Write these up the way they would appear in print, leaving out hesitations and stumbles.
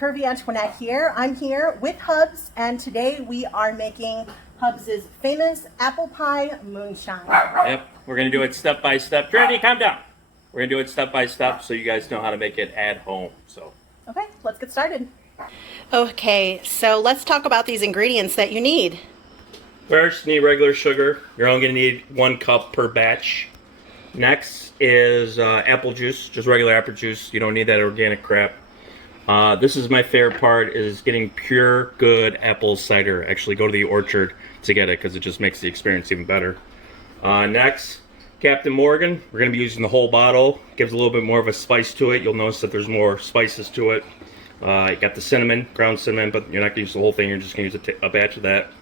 Curvy Antoinette here. I'm here with Hubs, and today we are making Hubs' famous Apple Pie Moonshine. Yep, we're going to do it step by step. Trinity, calm down. We're going to do it step by step so you guys know how to make it at home. Okay, let's get started. Okay, so let's talk about these ingredients that you need. First, you need regular sugar. You're only going to need 1 cup per batch. Next is apple juice, just regular apple juice. You don't need that organic crap. This is my favorite part, is getting pure, good apple cider. Actually, go to the orchard to get it because it just makes the experience even better. Next, Captain Morgan. We're going to be using the whole bottle. Gives a little bit more of a spice to it. You'll notice that there's more spices to it. You got the cinnamon, ground cinnamon, but you're not going to use the whole thing. You're just going to use a batch of that.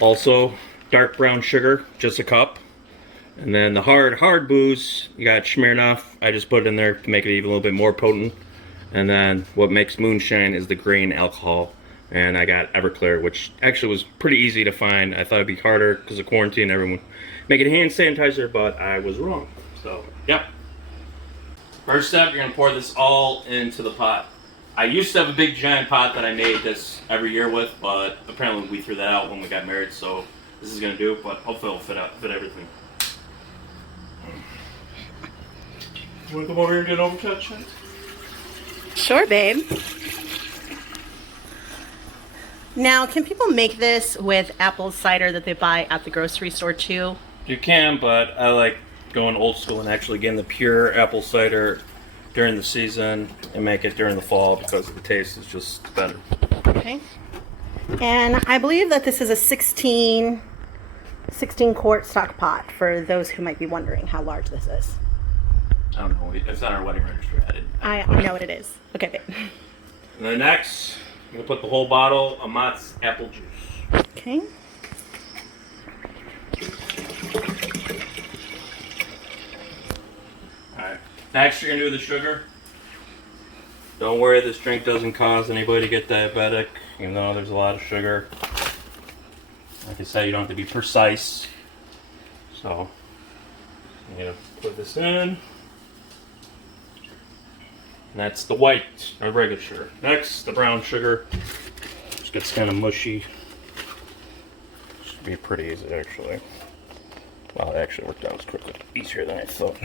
Also, dark brown sugar, just a cup. And then the hard booze, you got Smirnoff. I just put it in there to make it even a little bit more potent. And then what makes moonshine is the grain alcohol. And I got Everclear, which actually was pretty easy to find. I thought it'd be harder because of quarantine, everyone making hand sanitizer, but I was wrong. So, yep. First step, you're gonna pour this all into the pot. I used to have a big giant pot that I made this every year with, but apparently we threw that out when we got married, so this is gonna do, but hopefully it'll fit everything. You wanna come over here and get an overcut check? Sure, babe. Now, can people make this with apple cider that they buy at the grocery store too? You can, but I like going old school and actually getting the pure apple cider during the season and make it during the fall because the taste is just better. Okay. And I believe that this is a 16 quart stock pot for those who might be wondering how large this is. I don't know. It's on our wedding register. I know what it is. Okay, babe. And then next, I'm going to put the whole bottle of Mott's apple juice. Okay. Alright. Next, you're going to do the sugar. Don't worry, this drink doesn't cause anybody to get diabetic, even though there's a lot of sugar. Like I said, you don't have to be precise. So, I'm going to put this in. And that's the white, or regular sugar. Next, the brown sugar. Just gets kind of mushy. Should be pretty easy, actually. Well, it actually worked out easier than I thought.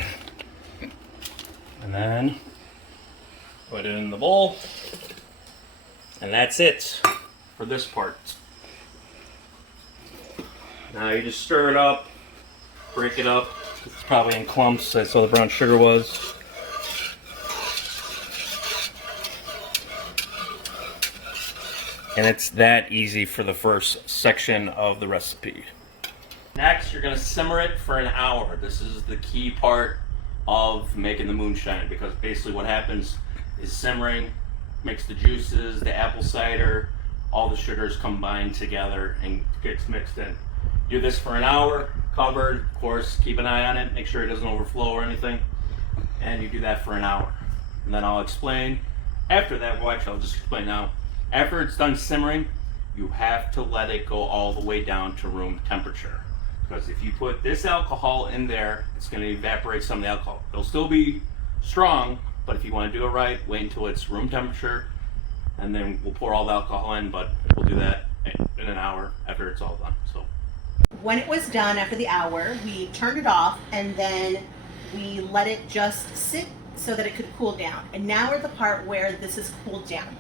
And then, put it in the bowl. And that's it for this part. Now you just stir it up, break it up. It's probably in clumps, that's how the brown sugar was. And it's that easy for the first section of the recipe. Next, you're gonna simmer it for an hour. This is the key part of making the moonshine, because basically what happens is simmering makes the juices, the apple cider, all the sugars combine together and gets mixed in. Do this for an hour, covered, of course, keep an eye on it, make sure it doesn't overflow or anything. And you do that for an hour. And then I'll explain after that. Well, actually, I'll just explain now. After it's done simmering, you have to let it go all the way down to room temperature. Because if you put this alcohol in there, it's going to evaporate some of the alcohol. It'll still be strong, but if you want to do it right, wait until it's room temperature, and then we'll pour all the alcohol in, but we'll do that in an hour after it's all done. So, When it was done after the hour, we turned it off and then we let it just sit so that it could cool down. And now we're at the part where this is cooled down.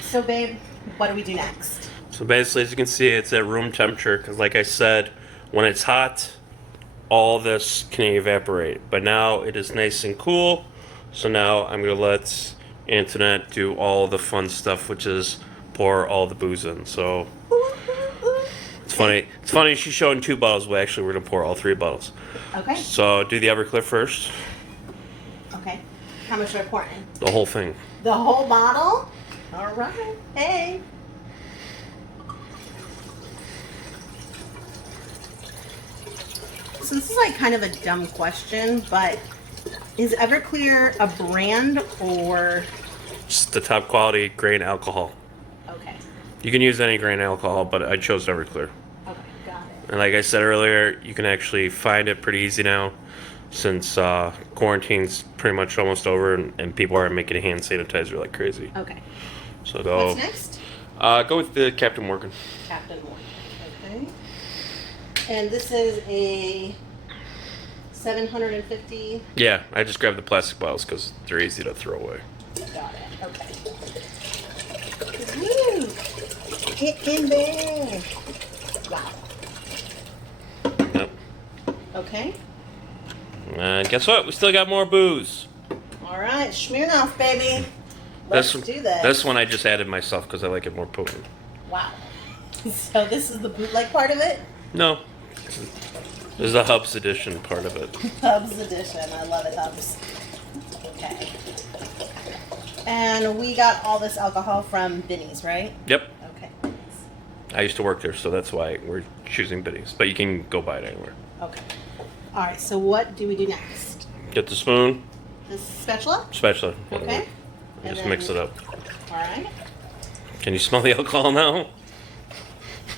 So babe, what do we do next? So basically, as you can see, it's at room temperature, because like I said, when it's hot, all this can evaporate. But now it is nice and cool, so now I'm going to let Antoinette do all the fun stuff, which is pour all the booze in. So it's funny she's showing 2 bottles, but actually we're going to pour all 3 bottles. Okay. So do the Everclear first. Okay. How much should I pour in? The whole thing. The whole bottle? All right. Hey. So this is like kind of a dumb question, but is Everclear a brand or? Just the top quality grain alcohol. Okay. You can use any grain alcohol, but I chose Everclear. Okay, got it. And like I said earlier, you can actually find it pretty easy now. since quarantine's pretty much almost over and people are making hand sanitizer like crazy. Okay. So go. What's next? Go with the Captain Morgan. Captain Morgan. Okay. And this is a 750. Yeah, I just grabbed the plastic bottles because they're easy to throw away. Got it. Okay. Woo! Get in there. Wow. Yep. Okay. And guess what? We still got more booze. All right, Smirnoff, baby. Let's do this. This one I just added myself because I like it more potent. Wow. So this is the bootleg part of it? No. This is the Hubs edition part of it. Hubs edition. I love it, Hubs. Okay. And we got all this alcohol from Binny's, right? Yep. Okay. I used to work there, so that's why we're choosing Biddies. But you can go buy it anywhere. Okay. All right, so what do we do next? Get the spoon. The spatula? Spatula. Whatever. Okay. Just then- mix it up. All right. Can you smell the alcohol now?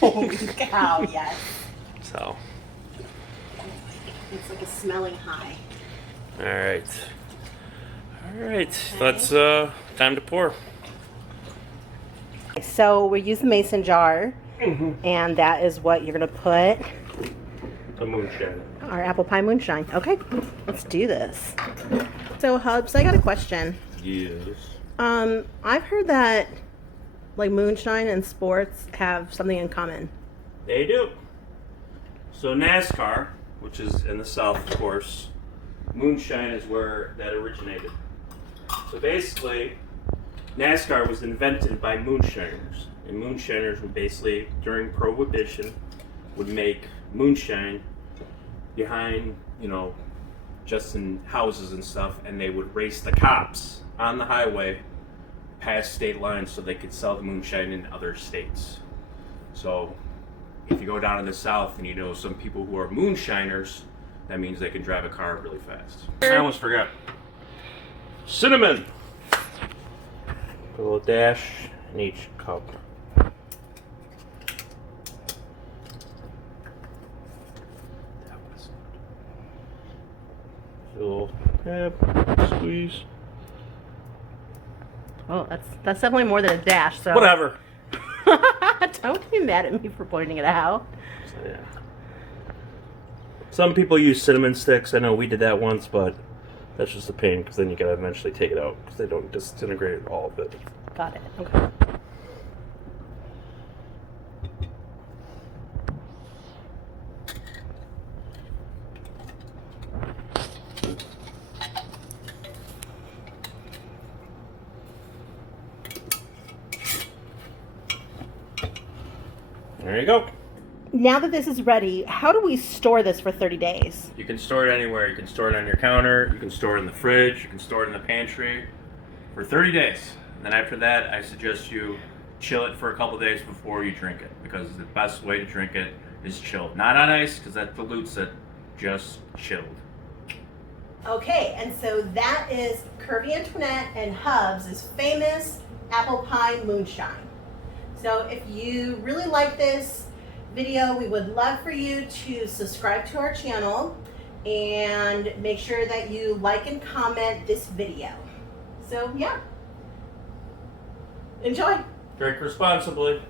Oh, cow, yes. So. It's like a smelling high. All right. Let's time to pour. So we use the mason jar, and that is what you're gonna put The moonshine. our apple pie moonshine. Okay, let's do this. So Hubs, I got a question. Yes. I've heard that like moonshine and sports have something in common. They do. So NASCAR, which is in the South, of course, moonshine is where that originated. So basically, NASCAR was invented by moonshiners. And moonshiners would basically, during Prohibition, would make moonshine behind, just in houses and stuff, and they would race the cops on the highway past state lines so they could sell the moonshine in other states. So if you go down in the South and you know some people who are moonshiners, that means they can drive a car really fast. I almost forgot. Cinnamon. Put a little dash in each cup. A little tap, squeeze. Oh, that's definitely more than a dash. So Whatever. Don't be mad at me for pointing it out. So, yeah. Some people use cinnamon sticks. I know we did that once, but that's just a pain because then you gotta eventually take it out because they don't disintegrate all of it. Got it. Okay. There you go. Now that this is ready, how do we store this for 30 days? You can store it anywhere. You can store it on your counter. You can store it in the fridge. You can store it in the pantry for 30 days. And then after that, I suggest you chill it for a couple days before you drink it because the best way to drink it is chilled. Not on ice because that dilutes it. Just chilled. Okay, and so that is Curvy Antoinette and Hubs' famous apple pie moonshine. So if you really like this video, we would love for you to subscribe to our channel and make sure that you like and comment this video. So yeah, enjoy. Drink responsibly.